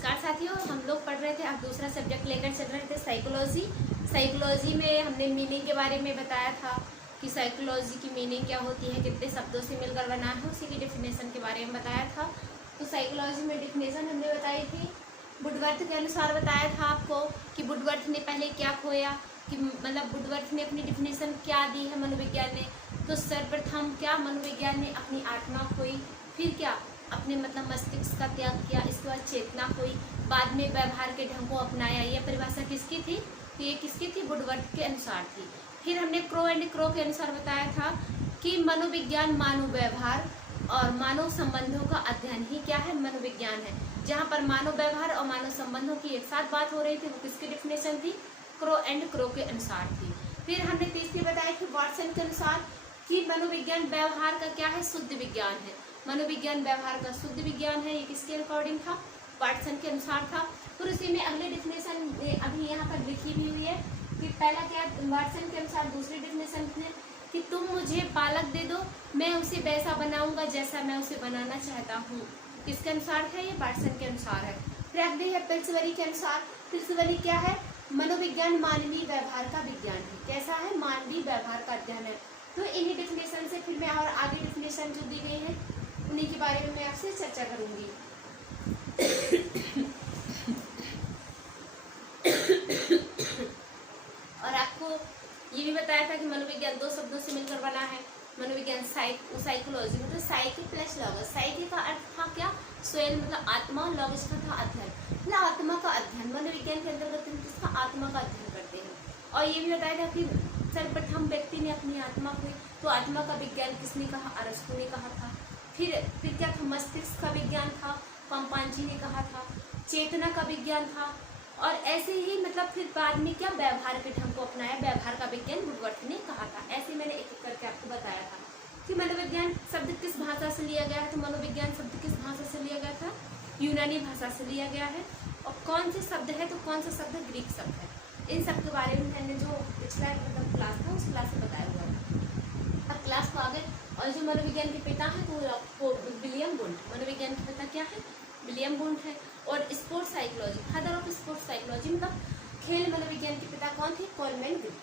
नमस्कार साथियों, हम लोग पढ़ रहे थे, अब दूसरा सब्जेक्ट लेकर चल रहे थे साइकोलॉजी। साइकोलॉजी में हमने मीनिंग के बारे में बताया था कि साइकोलॉजी की मीनिंग क्या होती है, कितने शब्दों से मिलकर बना है, उसी की डेफिनेशन के बारे में बताया था। तो साइकोलॉजी में डेफिनेशन हमने बताई थी, वुडवर्थ के अनुसार बताया था आपको कि वुडवर्थ ने पहले क्या खोया, कि मतलब वुडवर्थ ने अपनी डेफिनेशन क्या दी है मनोविज्ञान ने। तो सर्वप्रथम क्या मनोविज्ञान ने अपनी आत्मा खोई, फिर क्या अपने मतलब मस्तिष्क का त्याग किया, इसके बाद चेतना खोई, बाद में व्यवहार के ढंग को अपनाया। यह परिभाषा किसकी थी? तो ये किसकी थी? वुडवर्थ के अनुसार थी। फिर हमने क्रो एंड क्रो के अनुसार बताया था कि मनोविज्ञान मानव व्यवहार और मानव संबंधों का अध्ययन ही क्या है? मनोविज्ञान है। जहाँ पर मानव व्यवहार और मानव संबंधों की एक साथ बात हो रही थी, वो किसकी डेफिनेशन थी? क्रो एंड क्रो के अनुसार थी। फिर हमने तीसरी बताया कि वाटसन के अनुसार कि मनोविज्ञान व्यवहार का क्या है? शुद्ध विज्ञान है। मनोविज्ञान व्यवहार का शुद्ध विज्ञान है। ये किसके अकॉर्डिंग था? वाटसन के अनुसार था। फिर उसी में अगले डेफिनेशन अभी यहाँ पर लिखी भी हुई है कि पहला क्या वाटसन के अनुसार दूसरी डेफिनेशन है कि तुम मुझे बालक दे दो, मैं उसे वैसा बनाऊंगा जैसा मैं उसे बनाना चाहता हूँ। किसके अनुसार है? ये वाटसन के अनुसार है। फिर अगले है पिल्सबरी के अनुसार। पिल्सबरी क्या है? मनोविज्ञान मानवीय व्यवहार का विज्ञान है। कैसा है? मानवीय व्यवहार का अध्ययन है। तो इन्हीं डेफिनेशन से फिर मैं और आगे डेफिनेशन जो दी गई है उन्हीं के बारे में मैं आपसे चर्चा करूंगी। और आपको ये भी बताया था कि मनोविज्ञान दो शब्दों से मिलकर बना है। मनोविज्ञान साइकोलॉजी मतलब साइकी प्लस लॉगस। साइकी का अर्थ था क्या? स्वयं मतलब आत्मा, लॉगस का था अध्ययन, मतलब आत्मा का अध्ययन। मनोविज्ञान के अंतर्गत हम आत्मा का अध्ययन करते हैं। और ये भी बताया था कि सर्वप्रथम व्यक्ति ने अपनी आत्मा को, तो आत्मा का विज्ञान किसने कहा? अरस्तु ने कहा था। फिर क्या था? मस्तिष्क का विज्ञान था, पंपांजी ने कहा था। चेतना का विज्ञान था। और ऐसे ही मतलब फिर बाद में क्या व्यवहार के ढंग को अपनाया, व्यवहार का विज्ञान वुडवर्थ ने कहा था। ऐसे मैंने एक एक करके आपको बताया था कि मनोविज्ञान शब्द किस भाषा से लिया गया है। तो मनोविज्ञान शब्द किस भाषा से लिया गया था? यूनानी भाषा से लिया गया है। और कौन से शब्द है? तो कौन सा शब्द? ग्रीक शब्द है। इन सब के बारे में मैंने जो पिछला मतलब क्लास था उस क्लास में बताया हुआ था। अब क्लास को आगे, और जो मनोविज्ञान के पिता हैं तो विलियम वुंड। मनोविज्ञान के पिता क्या है? विलियम वुंड है। और sports psychology, father of sports psychology मतलब खेल मनोविज्ञान के पिता कौन थे? Coleman green.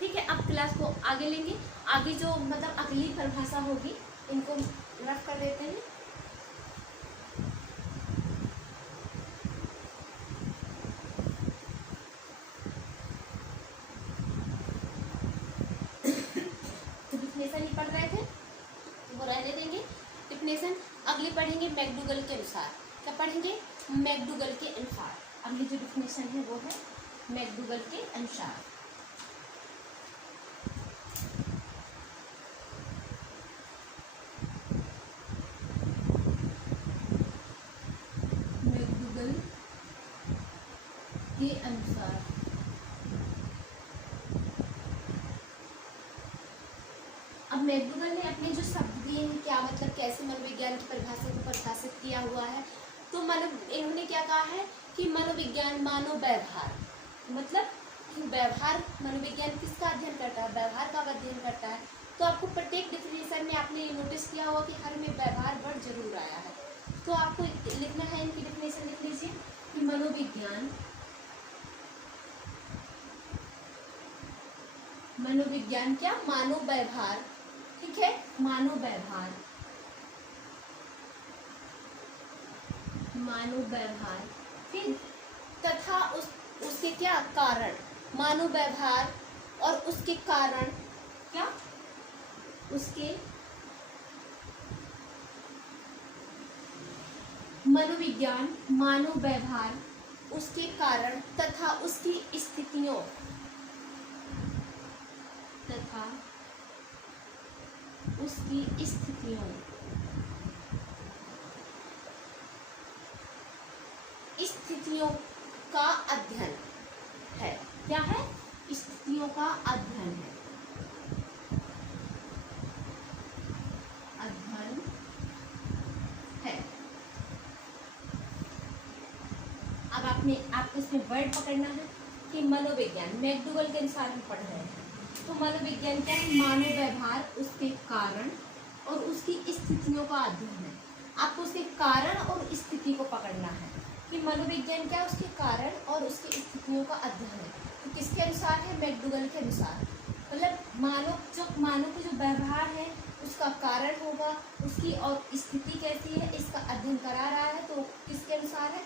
ठीक है, अब क्लास को आगे लेंगे। आगे जो मतलब अगली परिभाषा होगी इनको रख कर देते हैं। डिफिनेशन ही पढ़ रहे थे वो रहने देंगे। डिफिनेशन अगली पढ़ेंगे मैकडूगल के अनुसार। क्या पढ़ेंगे? मैकडूगल के अनुसार। अगली जो डिफिनेशन है वो है मैकडूगल के अनुसार। मैकडूगल के अनुसार अब मैकडूगल ने अपने जो शब्द दिए हैं, क्या मतलब कैसे मनोविज्ञान की परिभाषा को परिभाषित किया हुआ है। तो इन्होंने क्या कहा है कि मनोविज्ञान मानव व्यवहार, मतलब कि व्यवहार, मनोविज्ञान किसका अध्ययन करता है? व्यवहार का अध्ययन करता है। तो आपको प्रत्येक डिफिनेशन में आपने नोटिस किया होगा कि हर में व्यवहार वर्ड जरूर आया है। तो आपको लिखना है, इनकी डिफिनेशन लिख लीजिए कि मनोविज्ञान क्या? मानव व्यवहार। ठीक है, मानव व्यवहार, मानव व्यवहार। फिर तथा उसके क्या? कारण। मानव व्यवहार और उसके कारण क्या? उसके मनोविज्ञान मानव व्यवहार, उसके कारण तथा उसकी स्थितियों, तथा उसकी स्थितियों, स्थितियों का अध्ययन है। क्या है? स्थितियों का अध्ययन है, अध्ययन है। अब आपको इसमें वर्ड पकड़ना है कि मनोविज्ञान मैकडूगल के अनुसार हम पढ़ रहे हैं। तो मनोविज्ञान क्या है? मानव व्यवहार, उसके कारण और उसकी स्थितियों का अध्ययन है। आपको उसके कारण और स्थिति को पकड़ना है। कि मनोविज्ञान क्या है, उसके कारण और उसकी स्थितियों का अध्ययन है। तो किसके अनुसार है, मैकडूगल के अनुसार। मतलब मानव का जो व्यवहार है उसका कारण होगा, उसकी और स्थिति कैसी है इसका अध्ययन करा रहा है, तो किसके अनुसार है,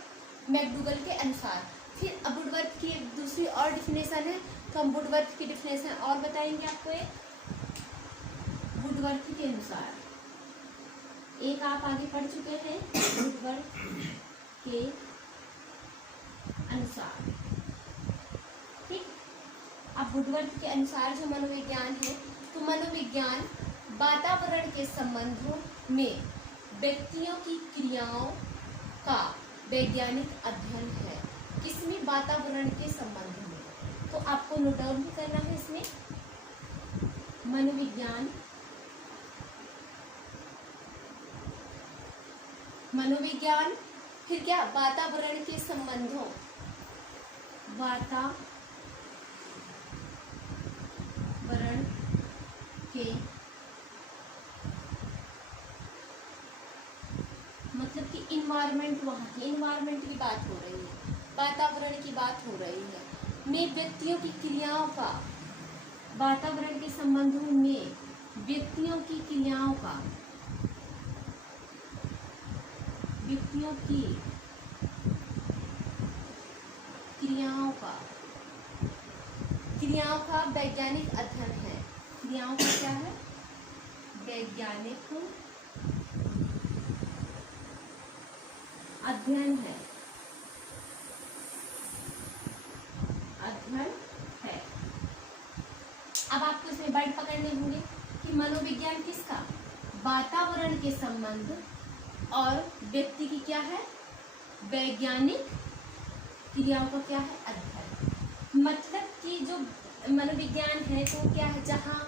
मैकडूगल के अनुसार। फिर अब वुडवर्थ की एक दूसरी और डिफिनेशन है, तो हम वुडवर्थ की डिफिनेशन और बताएंगे आपको। एक वुडवर्थ के अनुसार, एक आप आगे पढ़ चुके हैं, वुडवर्थ के अनुसार, ठीक। अब वुडवर्थ के अनुसार जो मनोविज्ञान है, तो मनोविज्ञान वातावरण के संबंधों में व्यक्तियों की क्रियाओं का वैज्ञानिक अध्ययन है। किसमें, वातावरण के संबंध में। तो आपको नोट डाउन भी करना है इसमें, मनोविज्ञान फिर क्या, वातावरण के संबंधों, वातावरण के मतलब कि इन्वायरमेंट, वहाँ की इन्वायरमेंट की बात हो रही है, वातावरण की बात हो रही है, में व्यक्तियों की क्रियाओं का, वातावरण के संबंधों में व्यक्तियों की क्रियाओं का, व्यक्तियों की क्रियाओं का वैज्ञानिक अध्ययन है। क्रियाओं का क्या है, वैज्ञानिक अध्ययन है, अब आपको इसमें वर्ड पकड़ने होंगे कि मनोविज्ञान किसका, वातावरण के संबंध और व्यक्ति की क्या है, वैज्ञानिक क्रियाओं का क्या है, अध्ययन। मतलब कि जो मनोविज्ञान है तो क्या है, जहाँ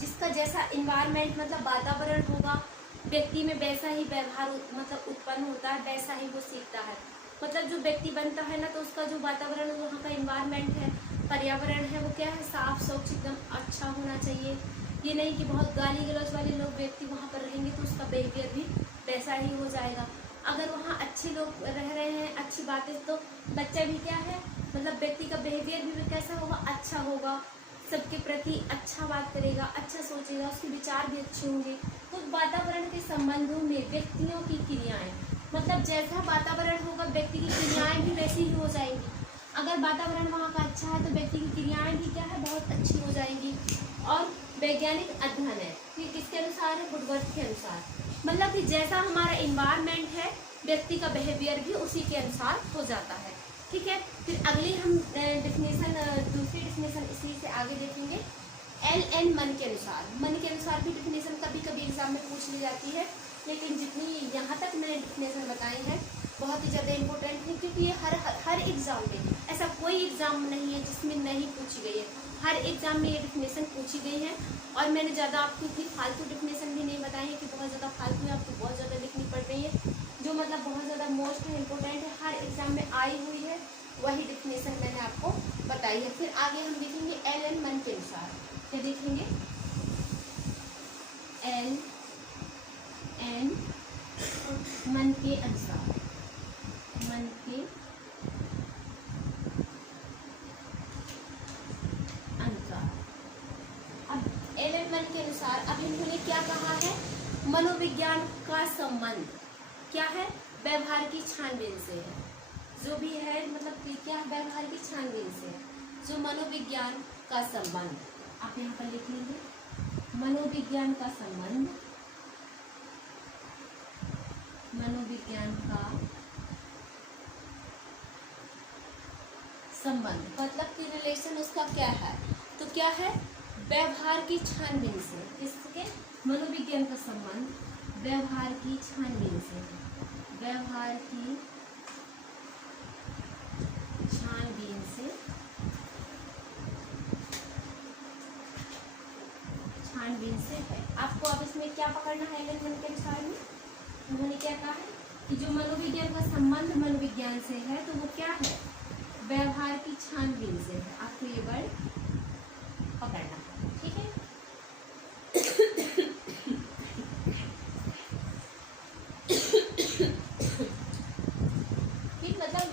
जिसका जैसा इन्वायरमेंट मतलब वातावरण होगा, व्यक्ति में वैसा ही व्यवहार मतलब उत्पन्न होता है, वैसा ही वो सीखता है। मतलब जो व्यक्ति बनता है ना, तो उसका जो वातावरण, वहाँ का इन्वायरमेंट है, पर्यावरण है, वो क्या है, साफ स्वच्छ एकदम अच्छा होना चाहिए। ये नहीं कि बहुत गाली गलौज वाले लोग व्यक्ति वहाँ पर रहेंगे तो उसका बिहेवियर भी वैसा ही हो जाएगा। अगर वहाँ अच्छे लोग रह रहे हैं, अच्छी बातें, तो बच्चा भी क्या है, मतलब व्यक्ति का बिहेवियर भी कैसा होगा, अच्छा होगा, सबके प्रति अच्छा बात करेगा, अच्छा सोचेगा, उसके विचार भी अच्छे होंगे। तो वातावरण के संबंधों में व्यक्तियों की क्रियाएं, मतलब जैसा वातावरण होगा व्यक्ति की क्रियाएं भी वैसी ही हो जाएंगी। अगर वातावरण वहाँ का अच्छा है तो व्यक्ति की क्रियाएं भी क्या है, बहुत अच्छी हो जाएंगी। और वैज्ञानिक अध्ययन है, फिर किसके अनुसार है, वुडवर्थ के अनुसार। मतलब कि जैसा हमारा इन्वायरमेंट है, व्यक्ति का बिहेवियर भी उसी के अनुसार हो जाता है, ठीक है। फिर अगली हम डिफिनेशन, दूसरी डिफिनेशन इसी से आगे देखेंगे, LN मन के अनुसार। मन के अनुसार भी डिफिनेशन कभी कभी एग्जाम में पूछ ली जाती है, लेकिन जितनी यहाँ तक मैंने डिफिनेशन बताई है बहुत ही ज़्यादा इम्पोर्टेंट है, क्योंकि ये हर एग्जाम में, ऐसा कोई एग्जाम नहीं है जिसमें नहीं पूछी गई है, हर एग्जाम में ये डिफिनेशन पूछी गई है। और मैंने ज़्यादा आपको इतनी फालतू डिफिनेशन भी नहीं बताई है कि बहुत ज़्यादा फालतू है, आपको बहुत ज़्यादा लिखनी पड़ रही है। जो मतलब बहुत ज़्यादा मोस्ट इम्पोर्टेंट है, हर एग्जाम में आई हुई है, वही डिफिनेशन मैंने आपको बताई है। फिर आगे हम देखेंगे LN मन के अनुसार। क्या देखेंगे, LN मन के अनुसार, मन के अनुसार। अब LN मन के अनुसार, अब इन्होंने क्या कहा है, मनोविज्ञान का संबंध क्या है, व्यवहार की छानबीन से है। जो भी है मतलब कि क्या है, व्यवहार की छानबीन से जो मनोविज्ञान का संबंध, आप यहाँ पर लिख लीजिए, मनोविज्ञान का संबंध, मनोविज्ञान का संबंध मतलब कि रिलेशन उसका क्या है, तो क्या है, व्यवहार की छानबीन से। किसके, मनोविज्ञान का संबंध व्यवहार की छानबीन से, व्यवहार की छानबीन से, छानबीन से है। आपको अब इसमें क्या पकड़ना है, LN मन के अनुसार में उन्होंने क्या कहा है कि जो मनोविज्ञान का संबंध मनोविज्ञान से है, तो वो क्या है, व्यवहार की छानबीन से है। आपको ये वर्ड पकड़ना है, ठीक है। फिर मतलब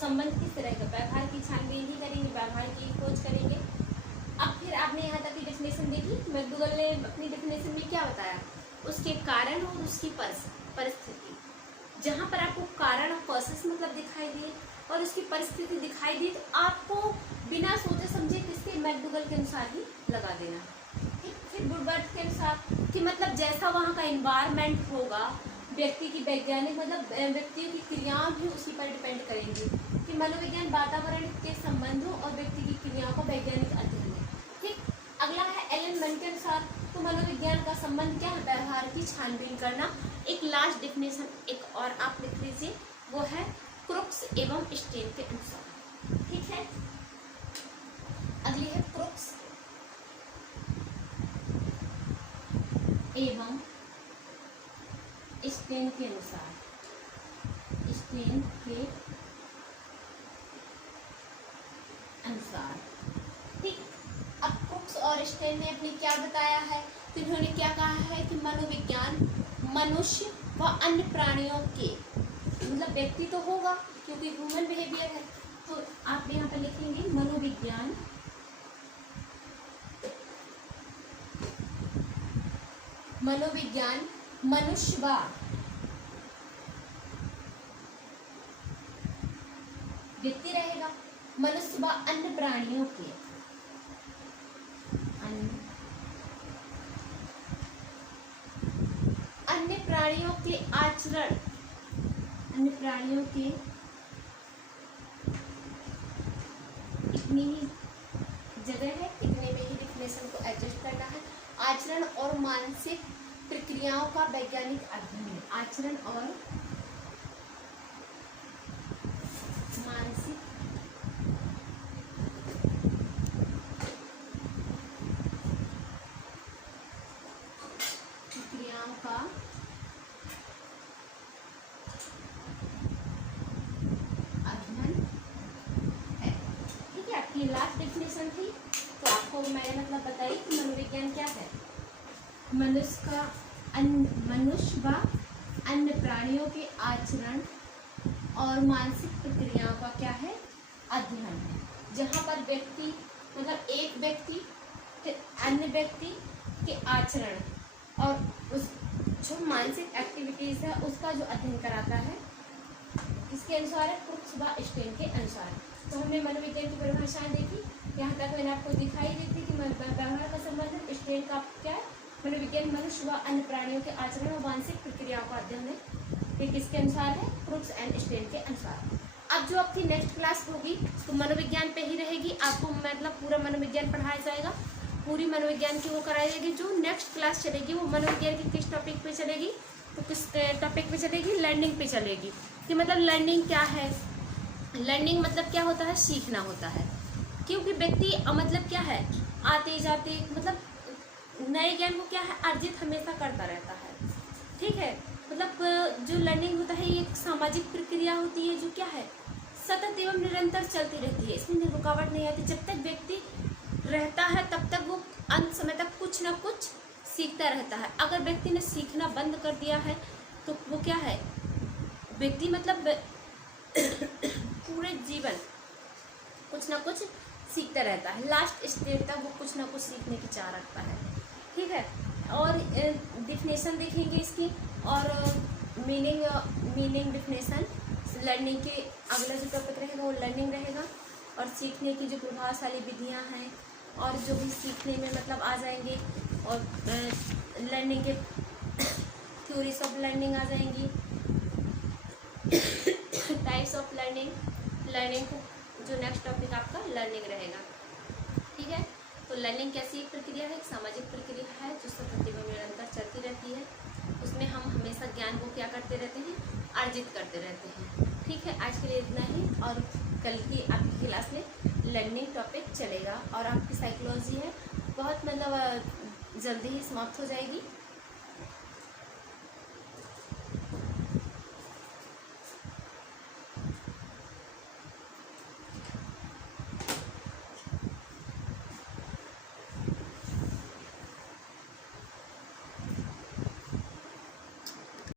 संबंध किससे रहेगा, व्यवहार की छानबीन ही करेंगे, व्यवहार की खोज करेंगे। अब फिर आपने यहाँ तक की डेफिनेशन देखी। मैकडूगल ने अपनी डेफिनेशन में क्या बताया, उसके कारण और उसकी परिस्थिति। जहाँ पर आपको कारण और कॉसेस मतलब दिखाई दिए और उसकी परिस्थिति दिखाई दी, तो आपको बिना सोचे समझे किसके, मैकडूगल के अनुसार ही लगा देना। ठीक, फिर वुडवर्ड के अनुसार कि मतलब जैसा वहाँ का एनवायरनमेंट होगा, व्यक्ति की वैज्ञानिक मतलब व्यक्तियों की क्रियाएं भी उसी पर डिपेंड करेंगी। कि मनोविज्ञान वातावरण के संबंधों और व्यक्ति की क्रियाओं का वैज्ञानिक अध्ययन है। ठीक, अगला है एलन मन के अनुसार, तो मनोविज्ञान का संबंध क्या है, व्यवहार की छानबीन करना। एक लास्ट डेफिनेशन एक और आप लिख लीजिए, वो है क्रुक्स एवं स्टेन के अनुसार। ठीक है, अगली है क्रुक्स एवं स्टेन के अनुसार। स्टेन के अनुसार। ठीक, अब क्रुक्स और स्टेन ने अपने क्या बताया है, तो इन्होंने क्या कहा है कि मनोविज्ञान मनुष्य व अन्य प्राणियों के, मतलब व्यक्ति तो होगा क्योंकि ह्यूमन बिहेवियर है, तो आप यहाँ पर लिखेंगे मनोविज्ञान मनुष्य व व्यक्ति रहेगा, मनुष्य व अन्य प्राणियों के, अन्य प्राणियों के आचरण, अन्य प्राणियों के इतनी ही जगह है, इतने में ही डेफिनेशन को एडजस्ट करना है। आचरण और मानसिक प्रक्रियाओं का वैज्ञानिक अध्ययन है। आचरण और मानसिक प्रक्रियाओं का अध्ययन है। ठीक है, आपकी लास्ट डेफिनेशन थी, तो आपको मैंने मतलब बताई कि मनोविज्ञान क्या है, मनुष्य व अन्य प्राणियों के आचरण और मानसिक प्रक्रियाओं का क्या है, अध्ययन है। जहाँ पर व्यक्ति मतलब एक व्यक्ति फिर अन्य व्यक्ति के आचरण और उस जो मानसिक एक्टिविटीज है उसका जो अध्ययन कराता है, किसके अनुसार है, क्रुक्स व स्टेन के अनुसार। तो हमने मनोविज्ञान की परिभाषाएं देखी, यहाँ तक मैंने आपको दिखाई दी थी कि व्यवहार का संबंध स्टेन का क्या है, मनोविज्ञान मनुष्य व अन्य प्राणियों के आचरण और मानसिक प्रक्रियाओं का अध्ययन है। ये किसके अनुसार है, क्रुक्स एंड स्टेन के अनुसार। अब जो आपकी नेक्स्ट क्लास होगी तो मनोविज्ञान पे ही रहेगी, आपको मतलब पूरा मनोविज्ञान पढ़ाया जाएगा, पूरी मनोविज्ञान की वो कराई जाएगी। जो नेक्स्ट क्लास चलेगी वो मनोविज्ञान की किस टॉपिक पे चलेगी, तो किस टॉपिक पे चलेगी, लर्निंग पे चलेगी। कि मतलब लर्निंग क्या है, लर्निंग मतलब क्या होता है, सीखना होता है। क्योंकि व्यक्ति मतलब क्या है, आते जाते मतलब नए ज्ञान को क्या है, अर्जित हमेशा करता रहता है। ठीक है, मतलब जो लर्निंग होता है ये एक सामाजिक प्रक्रिया होती है जो क्या है, सतत एवं निरंतर चलती रहती है, इसमें रुकावट नहीं आती। जब तक व्यक्ति रहता है तब तक वो अंत समय तक कुछ ना कुछ सीखता रहता है। अगर व्यक्ति ने सीखना बंद कर दिया है तो वो क्या है, व्यक्ति मतलब पूरे जीवन कुछ ना कुछ सीखता रहता है, लास्ट स्टेज तक वो कुछ ना कुछ सीखने की चाह रखता है। ठीक है, और डिफिनेशन देखेंगे इसकी और मीनिंग डिफिनेशन। लर्निंग के अगला जो टॉपिक रहेगा वो लर्निंग रहेगा, और सीखने की जो प्रभावशाली विधियां हैं और जो भी सीखने में मतलब आ जाएंगे, और लर्निंग के थ्योरीज ऑफ लर्निंग आ जाएंगी, टाइप्स ऑफ लर्निंग को जो नेक्स्ट टॉपिक आपका लर्निंग रहेगा। ठीक है, तो लर्निंग कैसी एक प्रक्रिया है, एक सामाजिक प्रक्रिया है जो सतत एवं निरंतर चलती रहती है। उसमें हम हमेशा ज्ञान को क्या करते रहते हैं, अर्जित करते रहते हैं। ठीक है, आज के लिए इतना ही, और कल की आपकी क्लास में लर्निंग टॉपिक चलेगा, और आपकी साइकोलॉजी है बहुत मतलब जल्दी ही समाप्त हो जाएगी।